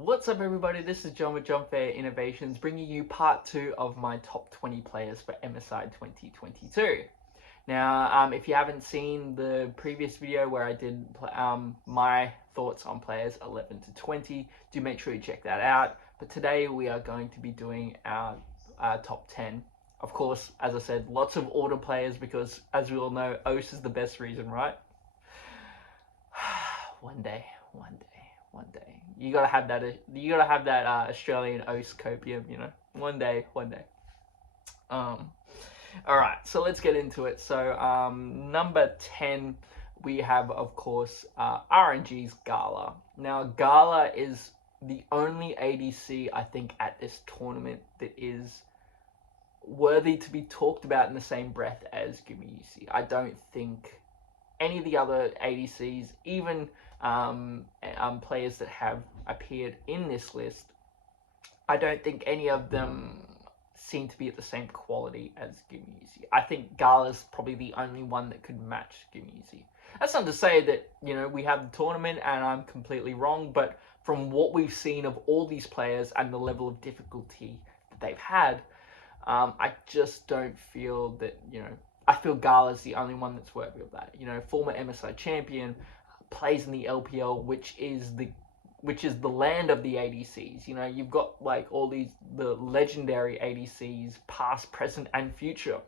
What's up everybody, this is John with John Fair Innovations bringing you part 2 of my top 20 players for MSI 2022. Now, if you haven't seen the previous video where I did my thoughts on players 11 to 20, do make sure you check that out. But today we are going to be doing our top 10. Of course, as I said, lots of order players because as we all know, OS is the best reason, right? One day. You gotta have that. You gotta have that Australian OS copium. One day. All right. So let's get into it. So number 10, we have of course RNG's Gala. Now Gala is the only ADC I think at this tournament that is worthy to be talked about in the same breath as GumiYusi. I don't think any of the other ADCs, even players that have appeared in this list, I don't think any of them seem to be at the same quality as GumiYusi. I think Gala's probably the only one that could match GumiYusi. That's not to say that, we have the tournament and I'm completely wrong, but from what we've seen of all these players and the level of difficulty that they've had, I just don't feel that, I feel Gala's the only one that's worthy of that. Former MSI champion, plays in the LPL, which is the land of the ADCs. You've got like all the legendary ADCs, past, present, and future.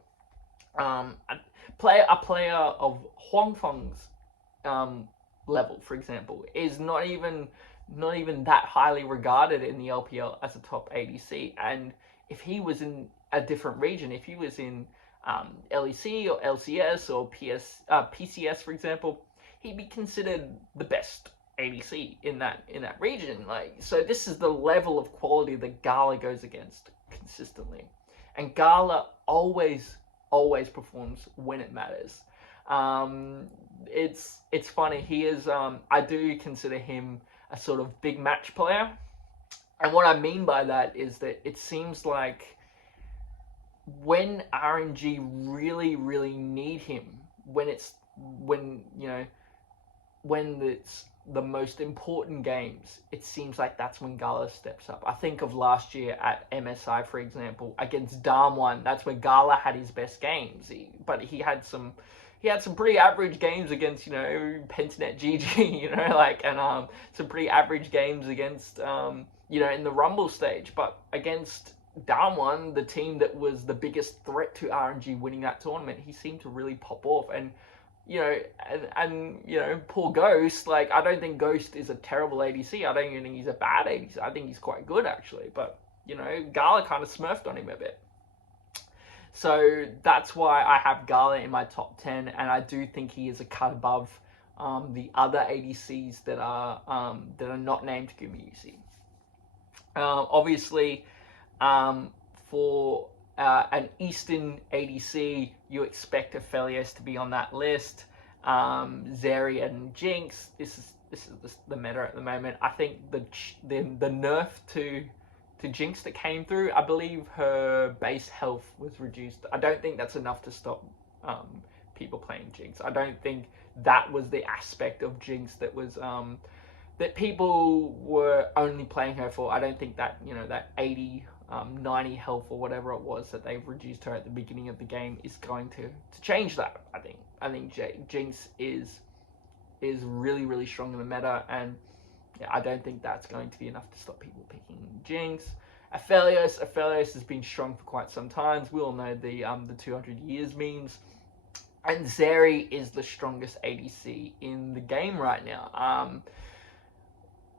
A player of Huang Feng's level, for example, is not even that highly regarded in the LPL as a top ADC. And if he was in a different region, if he was in LEC or LCS or PCS, for example, he'd be considered the best ADC in that region. So this is the level of quality that Gala goes against consistently, and Gala always performs when it matters. It's funny. He is. I do consider him a sort of big match player, and what I mean by that is that it seems like when RNG really need him, when it's the most important games, it seems like that's when Gala steps up. I think of last year at MSI, for example, against Darm1. That's where Gala had his best games. But he had some pretty average games against Pentanet GG, and some pretty average games against in the Rumble stage. But against Darm1, the team that was the biggest threat to RNG winning that tournament, he seemed to really pop off. And poor Ghost, I don't think Ghost is a terrible ADC. I don't even think he's a bad ADC. I think he's quite good, actually. But, Gala kind of smurfed on him a bit. So that's why I have Gala in my top 10, and I do think he is a cut above the other ADCs that are not named GumiYusi. Obviously, for an Eastern ADC, you expect Aphelios to be on that list. Zeri and Jinx. This is the meta at the moment. I think the nerf to Jinx that came through, I believe her base health was reduced. I don't think that's enough to stop people playing Jinx. I don't think that was the aspect of Jinx that was that people were only playing her for. I don't think that that 80 90 health or whatever it was that they've reduced her at the beginning of the game is going to change that. I think Jinx is really strong in the meta, and I don't think that's going to be enough to stop people picking Jinx. Aphelios has been strong for quite some time. We all know the 200 years memes. And Zeri is the strongest ADC in the game right now.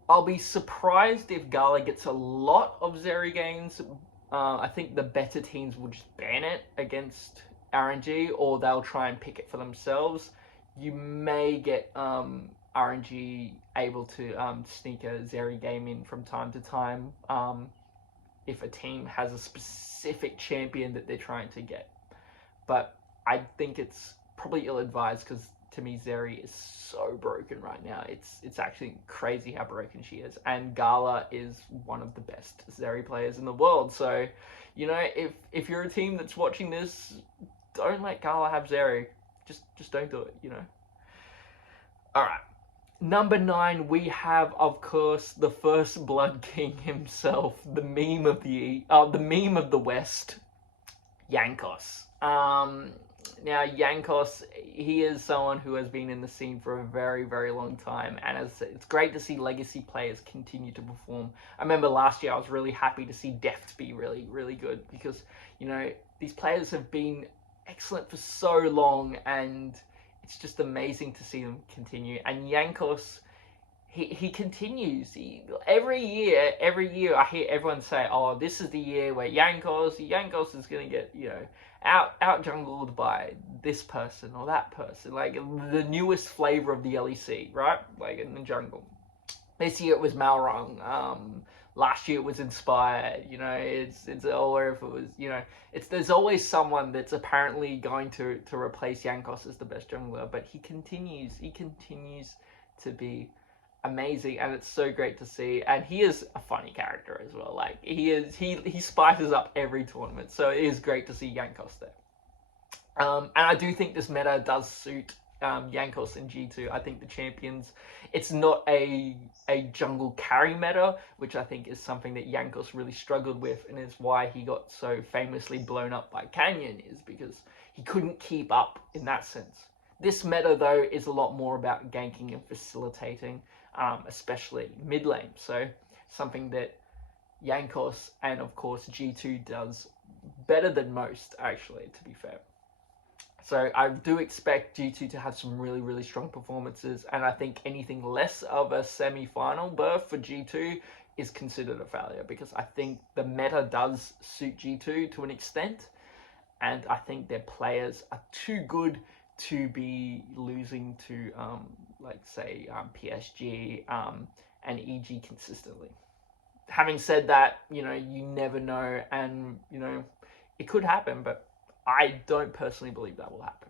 I'll be surprised if Gala gets a lot of Zeri games. I think the better teams will just ban it against RNG, or they'll try and pick it for themselves. You may get RNG able to sneak a Zeri game in from time to time if a team has a specific champion that they're trying to get. But I think it's probably ill-advised because to me, Zeri is so broken right now. It's actually crazy how broken she is. And Gala is one of the best Zeri players in the world. So, if you're a team that's watching this, don't let Gala have Zeri. Just don't do it, Alright. Number 9, we have, of course, the first Blood King himself, the meme of the West, Jankos. Now, Jankos, he is someone who has been in the scene for a very, very long time, and it's great to see legacy players continue to perform. I remember last year I was really happy to see Deft be really, really good, because, you know, these players have been excellent for so long, and it's just amazing to see them continue. And Jankos, he continues. Every year I hear everyone say, "Oh, this is the year where Jankos is gonna get, you know, out jungled by this person or that person." Like the newest flavor of the LEC, right? Like in the jungle. This year it was Malrung. Last year it was Inspired. You know, it's or if it was, you know, there's always someone that's apparently going to replace Jankos as the best jungler, but he continues to be amazing, and it's so great to see. And he is a funny character as well. Like he spices up every tournament, so it is great to see Jankos there. And I do think this meta does suit Jankos and G2. I think the champions, it's not a jungle carry meta, which I think is something that Jankos really struggled with, and is why he got so famously blown up by Canyon, is because he couldn't keep up in that sense. This meta, though, is a lot more about ganking and facilitating, especially mid lane. So something that Jankos and, of course, G2 does better than most, actually, to be fair. So I do expect G2 to have some really, really strong performances, and I think anything less of a semi-final berth for G2 is considered a failure, because I think the meta does suit G2 to an extent, and I think their players are too good to be losing to, like, say, PSG and EG consistently. Having said that, you know, you never know, and, you know, it could happen, but I don't personally believe that will happen.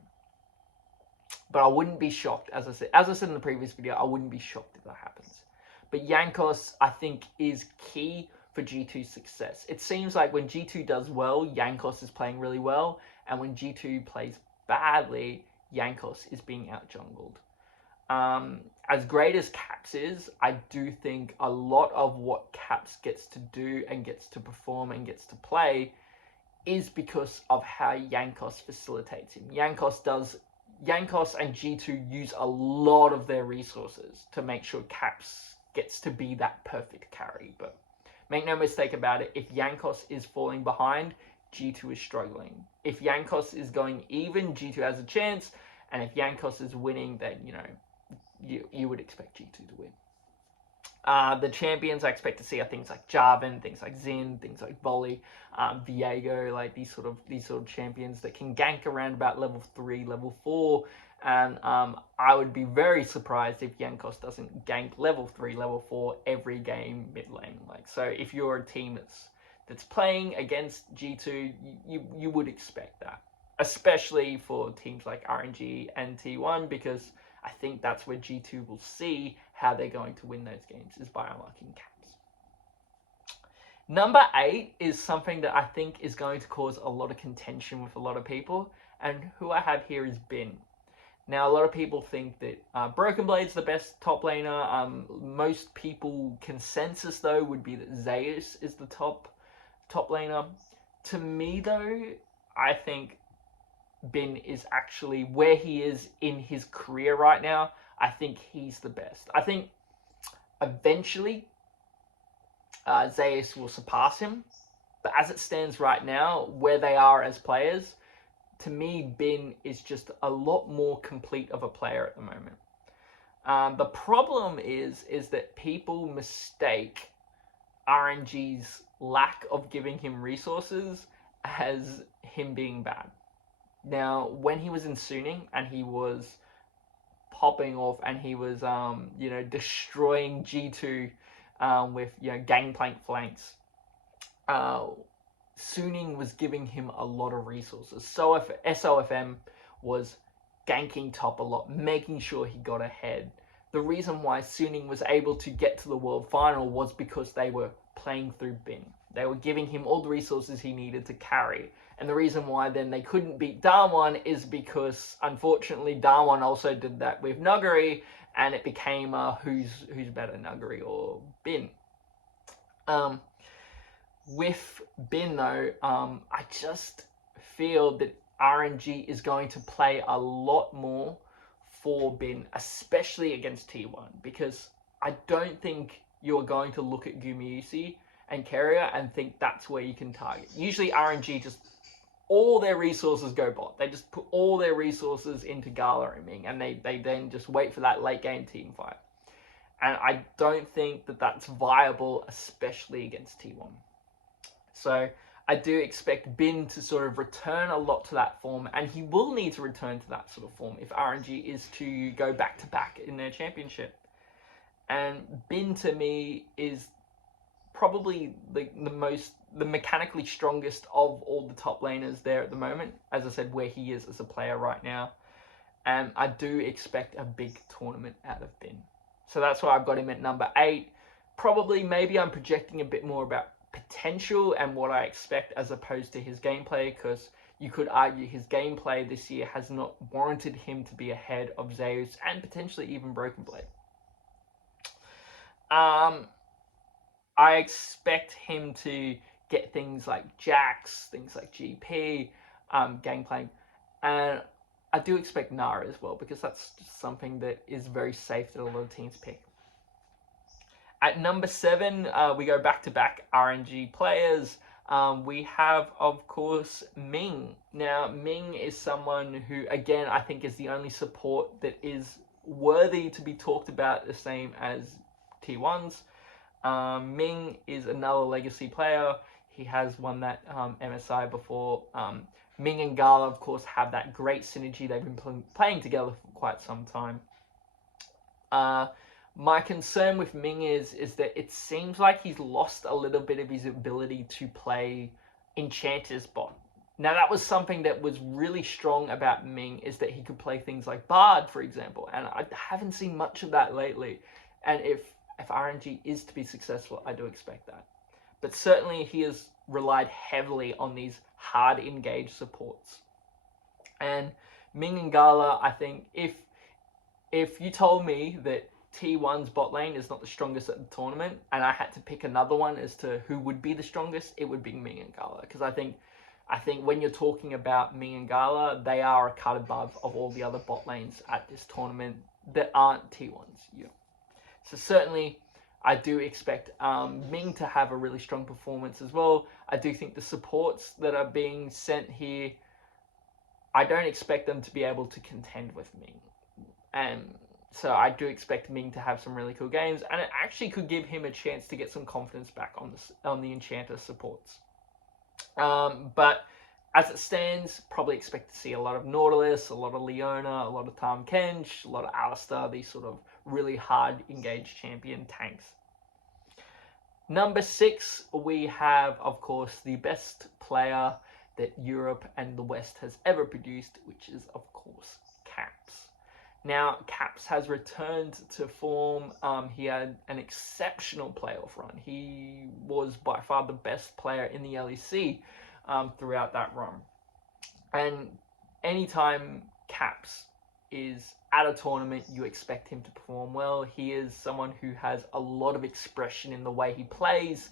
But I wouldn't be shocked, as I said in the previous video, I wouldn't be shocked if that happens. But Jankos, I think, is key for G2's success. It seems like when G2 does well, Jankos is playing really well, and when G2 plays badly, Jankos is being out-jungled. As great as Caps is, I do think a lot of what Caps gets to do and gets to perform and gets to play is because of how Jankos facilitates him. Jankos and G2 use a lot of their resources to make sure Caps gets to be that perfect carry. But make no mistake about it, if Jankos is falling behind, G2 is struggling. If Jankos is going even, G2 has a chance, and if Jankos is winning, then, you know, you would expect G2 to win. The champions I expect to see are things like Jarvan, things like Xin, things like Volley, Viego, like these sort of champions that can gank around about level 3, level 4, and I would be very surprised if Jankos doesn't gank level 3, level 4 every game mid lane. Like, so if you're a team that's playing against G2, you would expect that, especially for teams like RNG and T1, because I think that's where G2 will see how they're going to win those games, is by unlocking Caps. Number 8 is something that I think is going to cause a lot of contention with a lot of people, and who I have here is Bin. Now, a lot of people think that Broken Blade's the best top laner. Most people consensus, though, would be that Zeus is the top laner. To me, though, I think Bin is actually where he is in his career right now. I think he's the best. I think eventually Zeus will surpass him, but as it stands right now, where they are as players, to me, Bin is just a lot more complete of a player at the moment. The problem is that people mistake RNG's lack of giving him resources as him being bad. Now, when he was in Suning and he was popping off and he was, destroying G2 with, gangplank flanks, Suning was giving him a lot of resources. So if SOFM was ganking top a lot, making sure he got ahead. The reason why Suning was able to get to the World Final was because they were playing through Bin. They were giving him all the resources he needed to carry. And the reason why then they couldn't beat Darwan is because, unfortunately, Darwan also did that with Nuggery, and it became who's better, Nuguri or Bin. With Bin though, I just feel that RNG is going to play a lot more for Bin, especially against T1, because I don't think you're going to look at GumiYusi and Carrier and think that's where you can target. Usually RNG just, all their resources go bot. They just put all their resources into Gala and Ming, and they then just wait for that late game team fight. And I don't think that that's viable, especially against T1. So I do expect Bin to sort of return a lot to that form, and he will need to return to that sort of form if RNG is to go back to back in their championship. And Bin to me is probably the mechanically strongest of all the top laners there at the moment, as I said, where he is as a player right now. And I do expect a big tournament out of Bin. So that's why I've got him at number 8. Probably, maybe I'm projecting a bit more about potential and what I expect as opposed to his gameplay, because you could argue his gameplay this year has not warranted him to be ahead of Zeus and potentially even Broken Blade. I expect him to get things like Jax, things like GP, gameplay, and I do expect Nara as well, because that's just something that is very safe that a lot of teams pick. At number 7, we go back-to-back RNG players. We have, of course, Ming. Now, Ming is someone who, again, I think is the only support that is worthy to be talked about the same as T1's. Ming is another legacy player. He has won that MSI before. Ming and Gala, of course, have that great synergy. They've been playing together for quite some time. My concern with Ming is that it seems like he's lost a little bit of his ability to play Enchanter's bot. Now, that was something that was really strong about Ming, is that he could play things like Bard, for example, and I haven't seen much of that lately. And if RNG is to be successful, I do expect that. But certainly he has relied heavily on these hard engaged supports. And Ming and Gala, I think if you told me that T1's bot lane is not the strongest at the tournament, and I had to pick another one as to who would be the strongest, it would be Ming and Gala. Because I think when you're talking about Ming and Gala, they are a cut above of all the other bot lanes at this tournament that aren't T1's. Yeah. So certainly, I do expect Ming to have a really strong performance as well. I do think the supports that are being sent here, I don't expect them to be able to contend with Ming. And so I do expect Ming to have some really cool games, and it actually could give him a chance to get some confidence back on the Enchanter supports. But as it stands, probably expect to see a lot of Nautilus, a lot of Leona, a lot of Tahm Kench, a lot of Alistar, these sort of really hard engaged champion tanks. Number 6, we have, of course, the best player that Europe and the West has ever produced, which is, of course, Caps. Now, Caps has returned to form. He had an exceptional playoff run. He was by far the best player in the LEC throughout that run. And anytime Caps is at a tournament, you expect him to perform well. He is someone who has a lot of expression in the way he plays.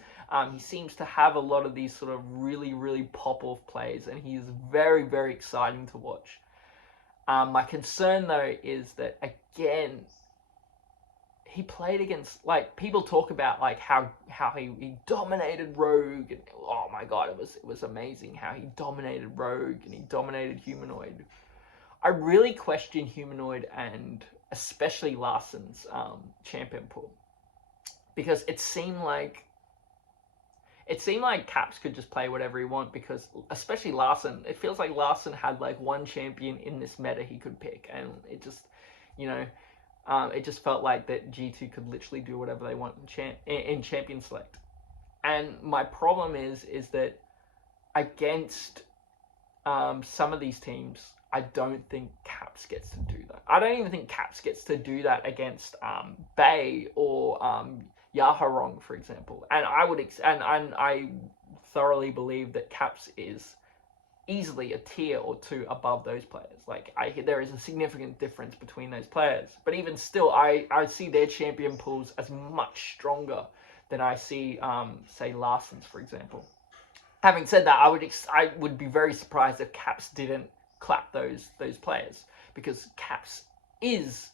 He seems to have a lot of these sort of really, really pop-off plays, and he is very, very exciting to watch. My concern, though, is that, again, he played against, like, people talk about, like, how he dominated Rogue, and, oh my god, it was amazing how he dominated Rogue, and he dominated Humanoid. I really question Humanoid and especially Larsen's champion pool, because it seemed like Caps could just play whatever he want, because especially Larsen, it feels like Larsen had like one champion in this meta he could pick, and it just, it just felt like that G2 could literally do whatever they want in champion select. And my problem is that against some of these teams, I don't think Caps gets to do that. I don't even think Caps gets to do that against Bay or Yaharong, for example. And I thoroughly believe that Caps is easily a tier or two above those players. Like, there is a significant difference between those players. But even still, I see their champion pools as much stronger than I see, say, Larsen's, for example. Having said that, I would be very surprised if Caps didn't clap those players, because Caps is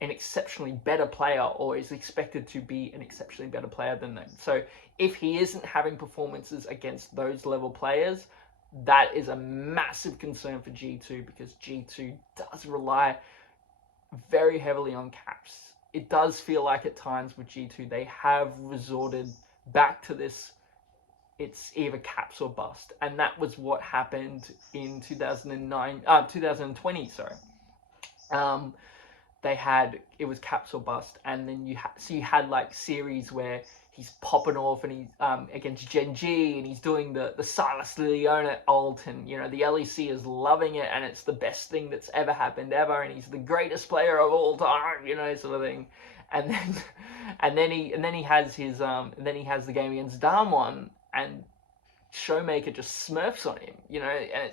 an exceptionally better player, or is expected to be an exceptionally better player than them. So if he isn't having performances against those level players, that is a massive concern for G2, because G2 does rely very heavily on Caps. It does feel like at times with G2 they have resorted back to this, it's either Caps or bust, and that was what happened in 2020. It was Caps or bust, and then you had like series where he's popping off and he's against Gen G, and he's doing the Silas Liliona ult, and the LEC is loving it, and it's the best thing that's ever happened ever, and he's the greatest player of all time, sort of thing. And then he has the game against Damwon, and Showmaker just smurfs on him, and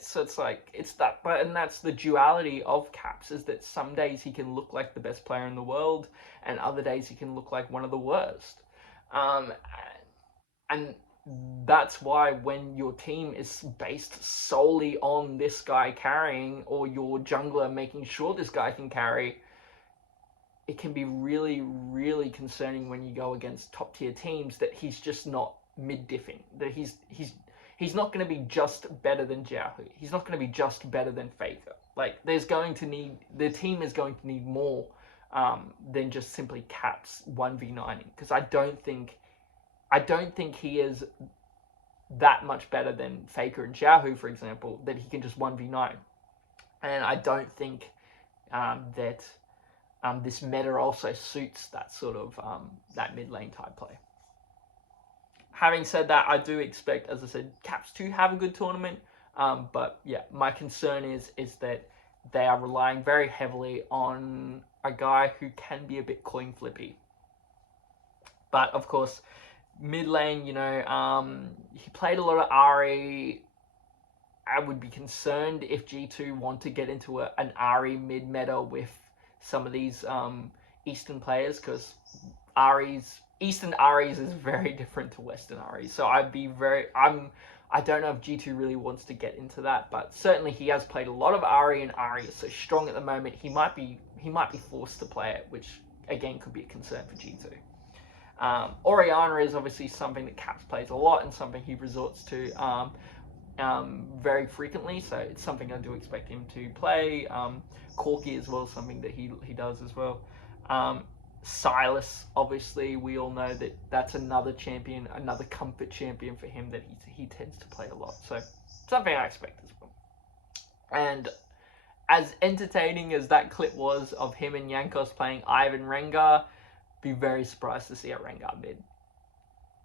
and that's the duality of Caps, is that some days he can look like the best player in the world, and other days he can look like one of the worst. And that's why when your team is based solely on this guy carrying, or your jungler making sure this guy can carry, it can be really, really concerning when you go against top tier teams that he's just not mid-diffing, that he's not going to be just better than Xiaohu. He's not going to be just better than Faker. Like, the team is going to need more than just simply Caps 1v9ing, because I don't think he is that much better than Faker and Xiaohu, for example, that he can just 1v9. And I don't think that this meta also suits that sort of that mid lane type play. Having said that, I do expect, as I said, Caps to have a good tournament. But yeah, my concern is that they are relying very heavily on a guy who can be a bit coin flippy. But of course, mid lane, he played a lot of Ahri. I would be concerned if G2 want to get into an Ahri mid meta with some of these Eastern players, because Eastern Ahri's is very different to Western Ahri's. So I don't know if G2 really wants to get into that, but certainly he has played a lot of Ahri, and Ahri is so strong at the moment. He might be forced to play it, which again could be a concern for G2. Orianna is obviously something that Caps plays a lot, and something he resorts to very frequently, so it's something I do expect him to play. Corki as well, something that he does as well. Silas, obviously, we all know that that's another champion, another comfort champion for him that he tends to play a lot. So something I expect as well. And as entertaining as that clip was of him and Jankos playing Ivan Rengar, be very surprised to see a Rengar mid.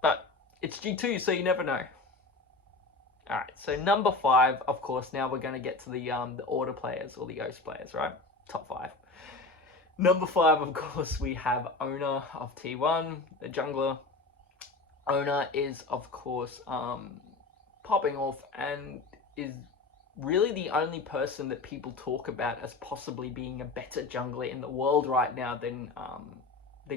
But it's G2, so you never know. Alright, so number 5, of course, now we're going to get to the order players, or the OS players, right? Top 5. Number 5, of course, we have Oner of T1, the jungler. Oner is, of course, popping off, and is really the only person that people talk about as possibly being a better jungler in the world right now than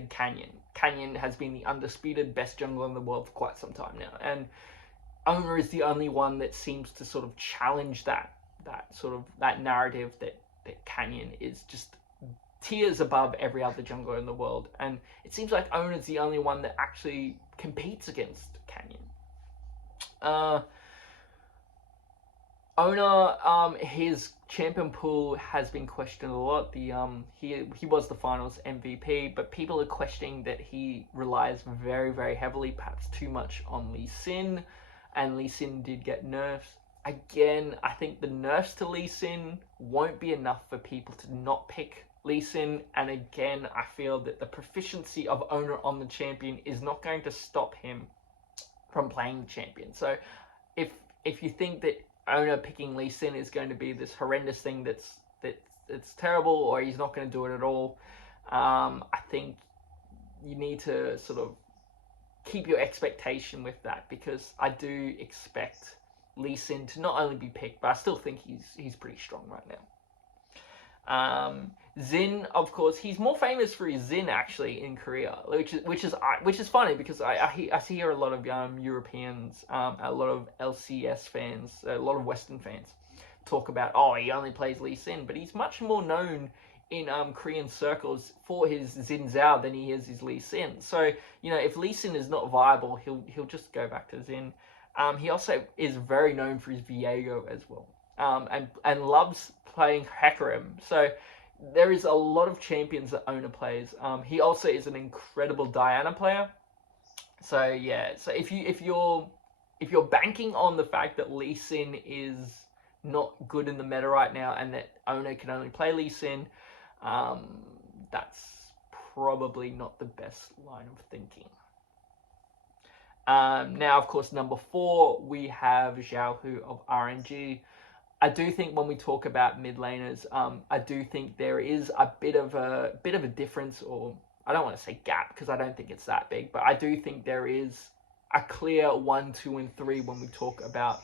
Canyon. Canyon has been the undisputed best jungler in the world for quite some time now, and Oner is the only one that seems to sort of challenge that narrative that Canyon is just tiers above every other jungler in the world, and it seems like Oner is the only one that actually competes against Canyon. Oner, his champion pool has been questioned a lot. He was the finals MVP, but people are questioning that he relies very, very heavily, perhaps too much, on Lee Sin, and Lee Sin did get nerfs. Again, I think the nerfs to Lee Sin won't be enough for people to not pick Lee Sin, and again, I feel that the proficiency of Oner on the champion is not going to stop him from playing the champion. So if you think that Oner picking Lee Sin is going to be this horrendous thing that's terrible, or he's not going to do it at all, I think you need to sort of keep your expectation with that, because I do expect Lee Sin to not only be picked, but I still think he's pretty strong right now. Xin, of course, he's more famous for his Xin actually in Korea, which is funny because I see here a lot of Europeans, a lot of LCS fans, a lot of Western fans talk about, oh, he only plays Lee Sin, but he's much more known in Korean circles for his Xin Zhao than he is his Lee Sin. So if Lee Sin is not viable, he'll just go back to Xin. He also is very known for his Viego as well, and loves playing Hecarim. So there is a lot of champions that Owner plays. He also is an incredible Diana player. So yeah, so if you're banking on the fact that Lee Sin is not good in the meta right now and that Owner can only play Lee Sin, that's probably not the best line of thinking. Now, of course, number 4, we have Xiaohu of RNG. I do think when we talk about mid laners, I do think there is a bit of a difference, or I don't want to say gap because I don't think it's that big, but I do think there is a clear 1, 2, and 3 when we talk about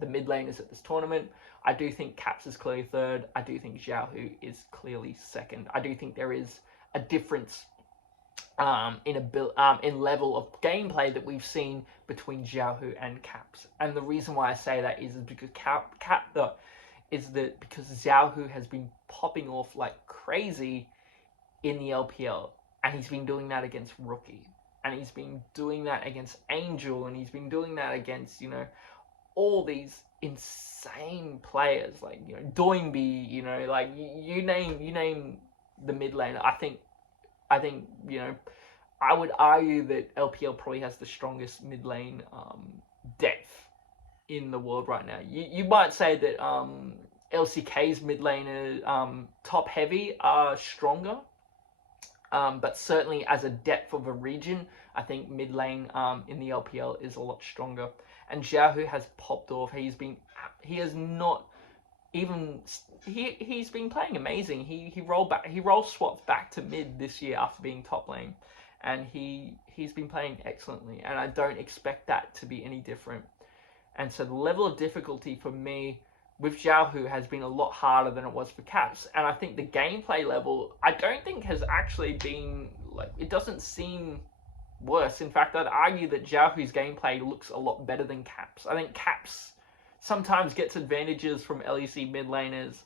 the mid laners at this tournament. I do think Caps is clearly 3rd. I do think Xiaohu is clearly 2nd. I do think there is a difference in level of gameplay that we've seen between Xiaohu and Caps. And the reason why I say that is because because Xiaohu has been popping off like crazy in the LPL, and he's been doing that against Rookie, and he's been doing that against Angel, and he's been doing that against all these insane players like Doingby, like you name the mid laner. I think I would argue that LPL probably has the strongest mid lane depth in the world right now. You might say that LCK's mid laner top heavy are stronger, but certainly as a depth of a region, I think mid lane in the LPL is a lot stronger. And Xiaohu has popped off. He's been playing amazing. He roll swapped back to mid this year after being top lane, and he's been playing excellently, and I don't expect that to be any different. And so the level of difficulty for me with Xiaohu has been a lot harder than it was for Caps, and I think the gameplay level I don't think has actually been it doesn't seem worse. In fact, I'd argue that Xiaohu's gameplay looks a lot better than Caps. I think Caps sometimes gets advantages from LEC mid laners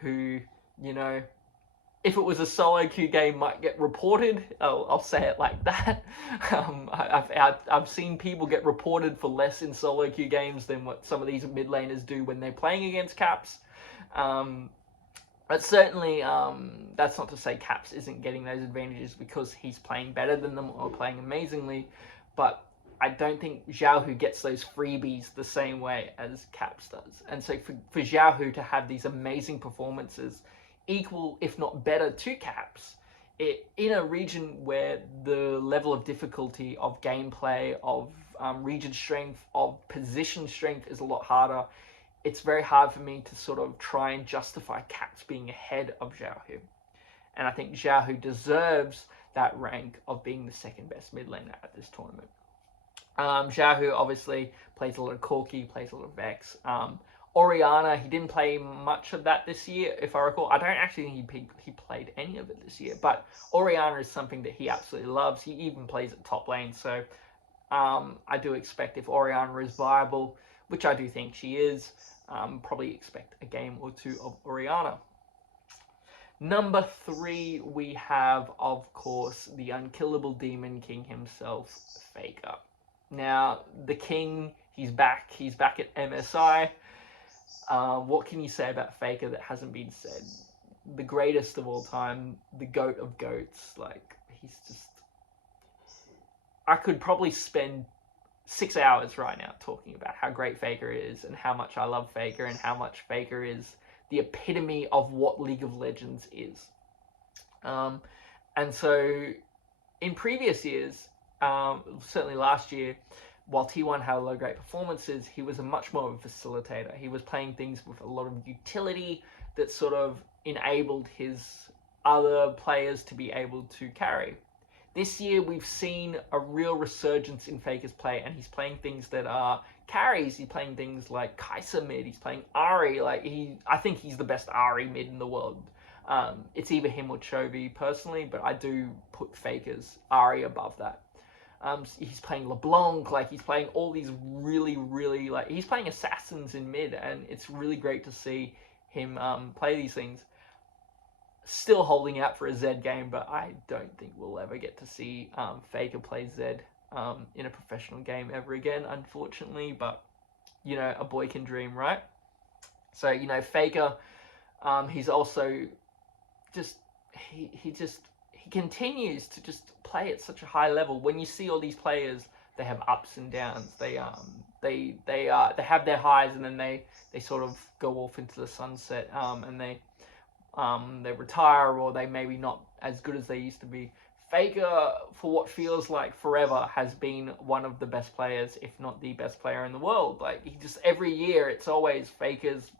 who, if it was a solo queue game, might get reported. I'll say it like that. I've seen people get reported for less in solo queue games than what some of these mid laners do when they're playing against Caps. But certainly, that's not to say Caps isn't getting those advantages because he's playing better than them or playing amazingly, but I don't think Xiaohu gets those freebies the same way as Caps does. And so for Xiaohu to have these amazing performances, equal if not better to Caps, in a region where the level of difficulty of gameplay, of region strength, of position strength is a lot harder, it's very hard for me to sort of try and justify Caps being ahead of Xiaohu. And I think Xiaohu deserves that rank of being the 2nd best mid laner at this tournament. Xiaohu obviously plays a lot of Corki, plays a lot of Vex. Orianna, he didn't play much of that this year, if I recall. I don't actually think he played any of it this year, but Orianna is something that he absolutely loves. He even plays at top lane, so I do expect if Orianna is viable, which I do think she is, probably expect a game or 2 of Orianna. Number 3, we have, of course, the unkillable Demon King himself, Faker. Now, the King, he's back at MSI. What can you say about Faker that hasn't been said? The greatest of all time, the GOAT of GOATs. He's just... I could probably spend 6 hours right now talking about how great Faker is and how much I love Faker and how much Faker is the epitome of what League of Legends is. And so in previous years, certainly last year, while T1 had a lot of great performances, he was a much more of a facilitator. He was playing things with a lot of utility that sort of enabled his other players to be able to carry. This year we've seen a real resurgence in Faker's play, and he's playing things that are carries. He's playing things like Kai'Sa mid. He's playing Ahri. Like I think he's the best Ahri mid in the world. It's either him or Chovy personally, but I do put Faker's Ahri above that. He's playing LeBlanc, like he's playing all these really, really, like he's playing assassins in mid, and it's really great to see him play these things. Still holding out for a Zed game, but I don't think we'll ever get to see Faker play Zed in a professional game ever again, unfortunately. But you know, a boy can dream, right? So you know, Faker, he's also just he continues to just play at such a high level. When you see all these players, they have ups and downs. They have their highs, and then they sort of go off into the sunset, and they retire, or they maybe not as good as they used to be. Faker, for what feels like forever, has been one of the best players, if not the best player in the world. Like he just every year, it's always Faker's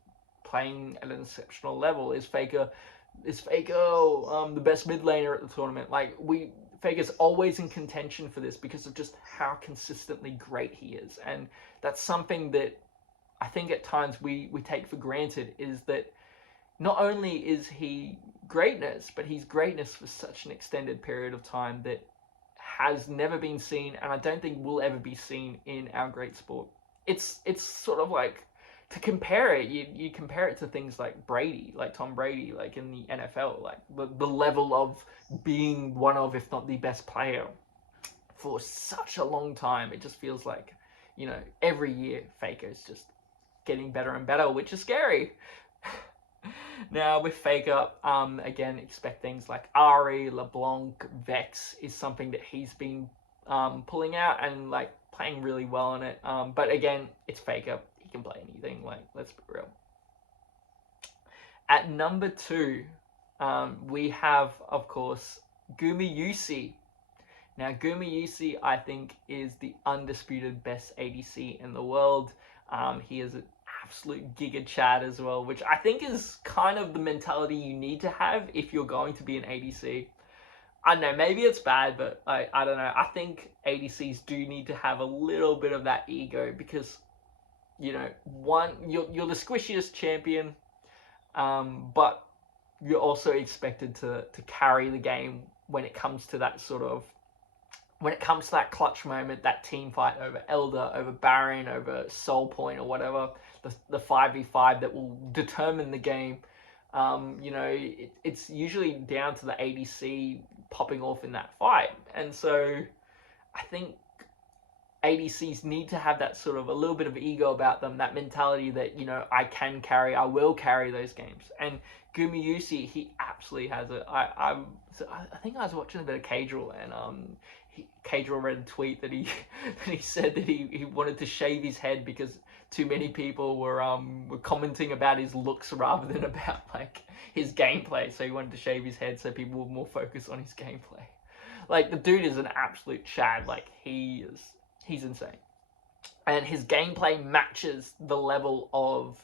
playing at an exceptional level. Is Faker the best mid laner at the tournament? Like Faker's always in contention for this because of just how consistently great he is, and that's something that I think at times we take for granted, is that not only is he greatness, but he's greatness for such an extended period of time that has never been seen, and I don't think will ever be seen in our great sport. It's sort of like, to compare it, you compare it to things like Brady, like Tom Brady, like in the NFL, like the level of being one of, if not the best player for such a long time. It just feels like, you know, every year Faker's just getting better and better, which is scary. Now with Faker, again, expect things like Ahri, LeBlanc, Vex is something that he's been pulling out and like playing really well on it. But again, it's Faker. He can play anything. Like, let's be real. At number 2, we have, of course, GumiYusi. Now, GumiYusi, I think, is the undisputed best ADC in the world. He is an absolute giga Chad as well, which I think is kind of the mentality you need to have if you're going to be an ADC. I don't know, maybe it's bad, but I don't know. I think ADCs do need to have a little bit of that ego because, you know, you're the squishiest champion, but you're also expected to carry the game when it comes to that sort of, when it comes to that clutch moment, that team fight over Elder, over Baron, over Soul Point, or whatever, the 5v5 that will determine the game. You know, it's usually down to the ADC popping off in that fight. And so I think ADCs need to have that sort of a little bit of ego about them, that mentality that, you know, I will carry those games. And GumiYusi, he absolutely has it. I think I was watching a bit of Cadril, and Cadril read a tweet that he said that he wanted to shave his head because too many people were commenting about his looks rather than about like his gameplay. So he wanted to shave his head so people were more focused on his gameplay. Like, the dude is an absolute Chad. Like, he's insane, and his gameplay matches the level of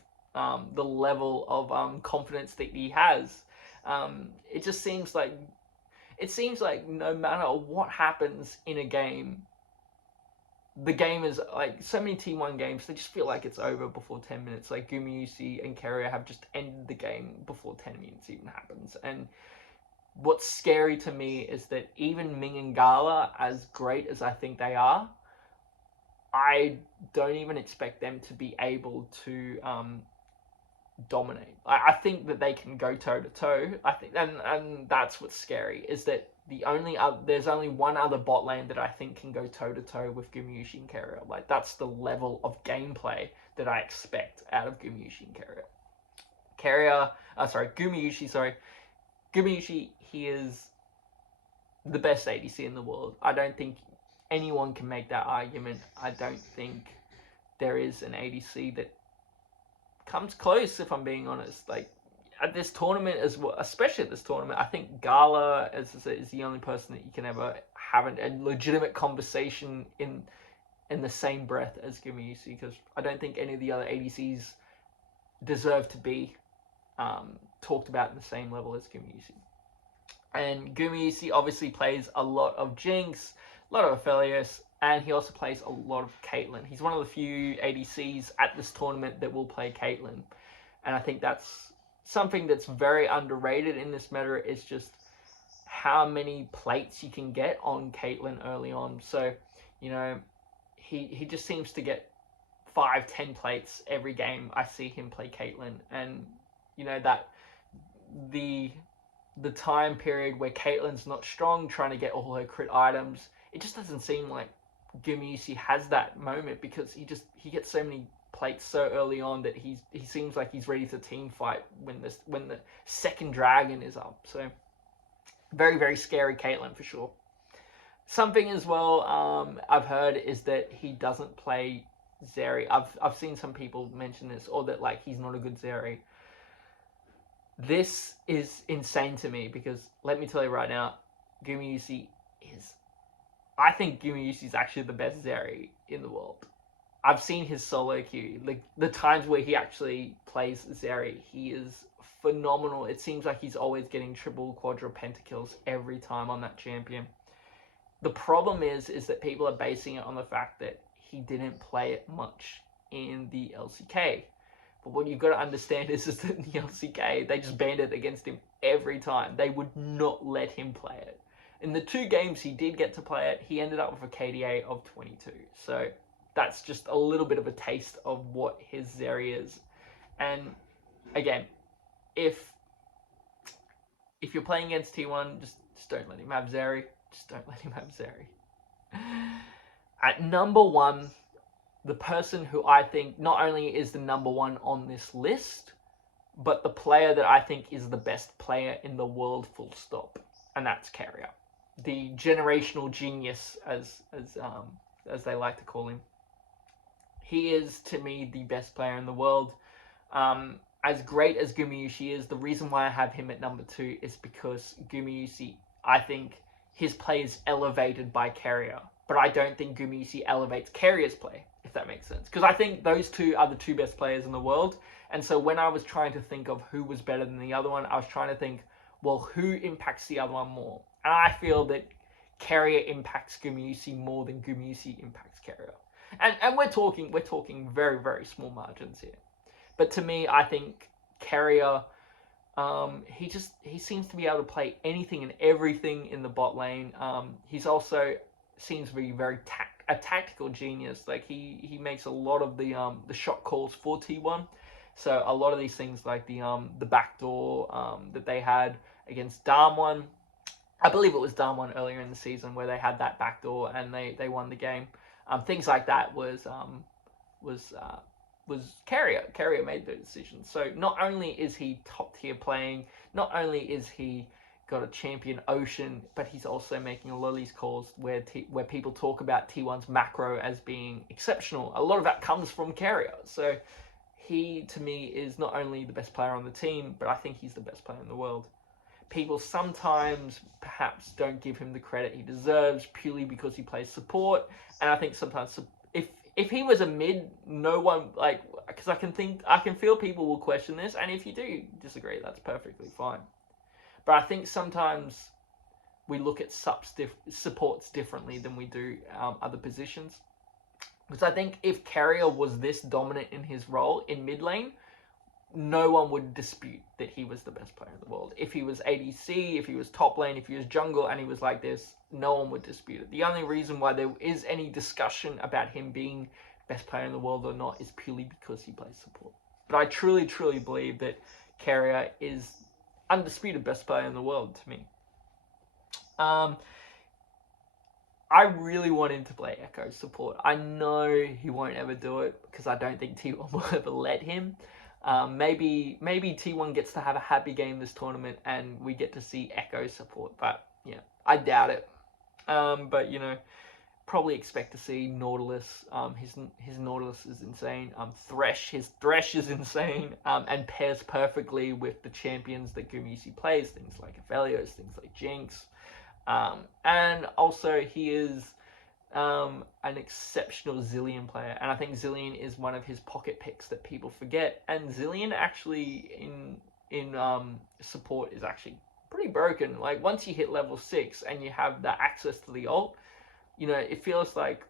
confidence that he has. It just seems like no matter what happens in a game, the game is like, so many T1 games, they just feel like it's over before 10 minutes. Like GumiYusi and Keria have just ended the game before 10 minutes even happens. And what's scary to me is that even Ming and Gala, as great as I think they are, I don't even expect them to be able to dominate. I think that they can go toe to toe. I think, and that's what's scary, is that there's only one other bot lane that I think can go toe to toe with GumiYusi and Keria. Like, that's the level of gameplay that I expect out of GumiYusi and Keria. GumiYusi, he is the best ADC in the world. I don't think anyone can make that argument. I don't think there is an ADC that comes close, if I'm being honest. Like, at this tournament as well, especially at this tournament, I think Gala, as I said, is the only person that you can ever have a legitimate conversation in the same breath as GumiYusi, because I don't think any of the other ADCs deserve to be talked about in the same level as GumiYusi. And GumiYusi obviously plays a lot of Jinx, a lot of Aphelios, and he also plays a lot of Caitlyn. He's one of the few ADCs at this tournament that will play Caitlyn. And I think that's something that's very underrated in this meta, is just how many plates you can get on Caitlyn early on. So, you know, he just seems to get 5-10 plates every game I see him play Caitlyn. And, you know, that the time period where Caitlyn's not strong, trying to get all her crit items, it just doesn't seem like GumiYusi has that moment, because he gets so many plates so early on that he seems like he's ready to team fight when the second dragon is up. So very, very scary Caitlyn for sure. Something as well I've heard is that he doesn't play Zeri. I've seen some people mention this, or that like he's not a good Zeri. This is insane to me, because let me tell you right now, GumiYusi is... I think GumiYusi is actually the best Zeri in the world. I've seen his solo queue. Like, the times where he actually plays Zeri, he is phenomenal. It seems like he's always getting triple, quadra, pentakills every time on that champion. The problem is that people are basing it on the fact that he didn't play it much in the LCK. But what you've got to understand is that in the LCK, they just banned it against him every time. They would not let him play it. In the 2 games he did get to play it, he ended up with a KDA of 22. So that's just a little bit of a taste of what his Zeri is. And again, if you're playing against T1, just don't let him have Zeri. Just don't let him have Zeri. At number 1, the person who I think not only is the number 1 on this list, but the player that I think is the best player in the world, full stop. And that's Carrier. The generational genius, as they like to call him. He is, to me, the best player in the world. As great as GumiYusi is, the reason why I have him at number 2 is because GumiYusi, I think his play is elevated by Carrier. But I don't think GumiYusi elevates Carrier's play, if that makes sense. Because I think those 2 are the 2 best players in the world. And so when I was trying to think of who was better than the other one, I was trying to think, well, who impacts the other one more? And I feel that Carrier impacts GumiYusi more than GumiYusi impacts Carrier. And we're talking very, very small margins here. But to me, I think Carrier, he seems to be able to play anything and everything in the bot lane. He's also seems to be very a tactical genius. Like he makes a lot of the shot calls for T1. So a lot of these things, like the backdoor that they had against Darm1, I believe it was Darm1 earlier in the season, where they had that backdoor and they won the game. Things like that was Carrier. Carrier made the decision. So not only is he top tier playing, not only is he got a champion Ocean, but he's also making a lot of these calls where people talk about T1's macro as being exceptional. A lot of that comes from Carrier. So he, to me, is not only the best player on the team, but I think he's the best player in the world. People sometimes perhaps don't give him the credit he deserves purely because he plays support. And I think sometimes if he was a mid, no one, like, because I can feel people will question this, and if you do disagree, that's perfectly fine. But I think sometimes we look at supports differently than we do other positions. Because I think if Carrier was this dominant in his role in mid lane, no one would dispute that he was the best player in the world. If he was ADC, if he was top lane, if he was jungle, and he was like this, no one would dispute it. The only reason why there is any discussion about him being best player in the world or not is purely because he plays support. But I truly, truly believe that Carrier is undisputed best player in the world to me. I really want him to play Echo support. I know he won't ever do it because I don't think T1 will ever let him. Maybe T1 gets to have a happy game this tournament and we get to see Echo support, but yeah, I doubt it. But you know, probably expect to see Nautilus. His Nautilus is insane. His Thresh is insane, and pairs perfectly with the champions that GumiYusi plays. Things like Aphelios, things like Jinx, and also he is an exceptional Zilean player, and I think Zilean is one of his pocket picks that people forget. And Zilean actually in support is actually pretty broken. Like once you hit level 6 and you have the access to the ult, you know, it feels like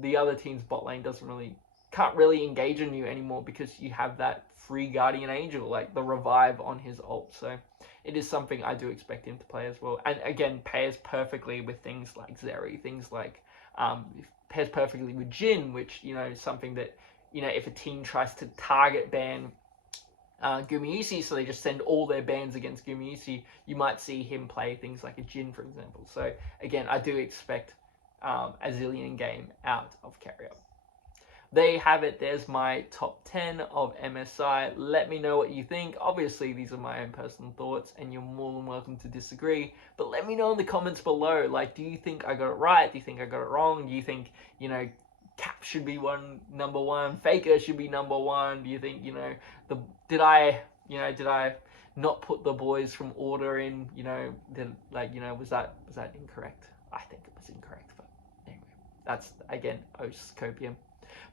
the other team's bot lane can't really engage on you anymore because you have that free guardian angel, like the revive on his ult. So it is something I do expect him to play as well. And again, pairs perfectly with things like Zeri, things like pairs perfectly with Jhin, which, you know, is something that, you know, if a team tries to target ban GumiYusi, so they just send all their bans against GumiYusi, you might see him play things like a Jhin, for example. So again, I do expect a Zilean game out of carry up. There you have it. There's my top 10 of MSI. Let me know what you think. Obviously, these are my own personal thoughts, and you're more than welcome to disagree. But let me know in the comments below. Like, do you think I got it right? Do you think I got it wrong? Do you think, you know, Cap should be number one? Faker should be number one? Do you think, you know, did I not put the boys from Order in? You know, was that incorrect? I think it was incorrect. But anyway, that's again Copium.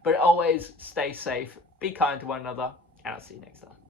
But always stay safe, be kind to one another, and I'll see you next time.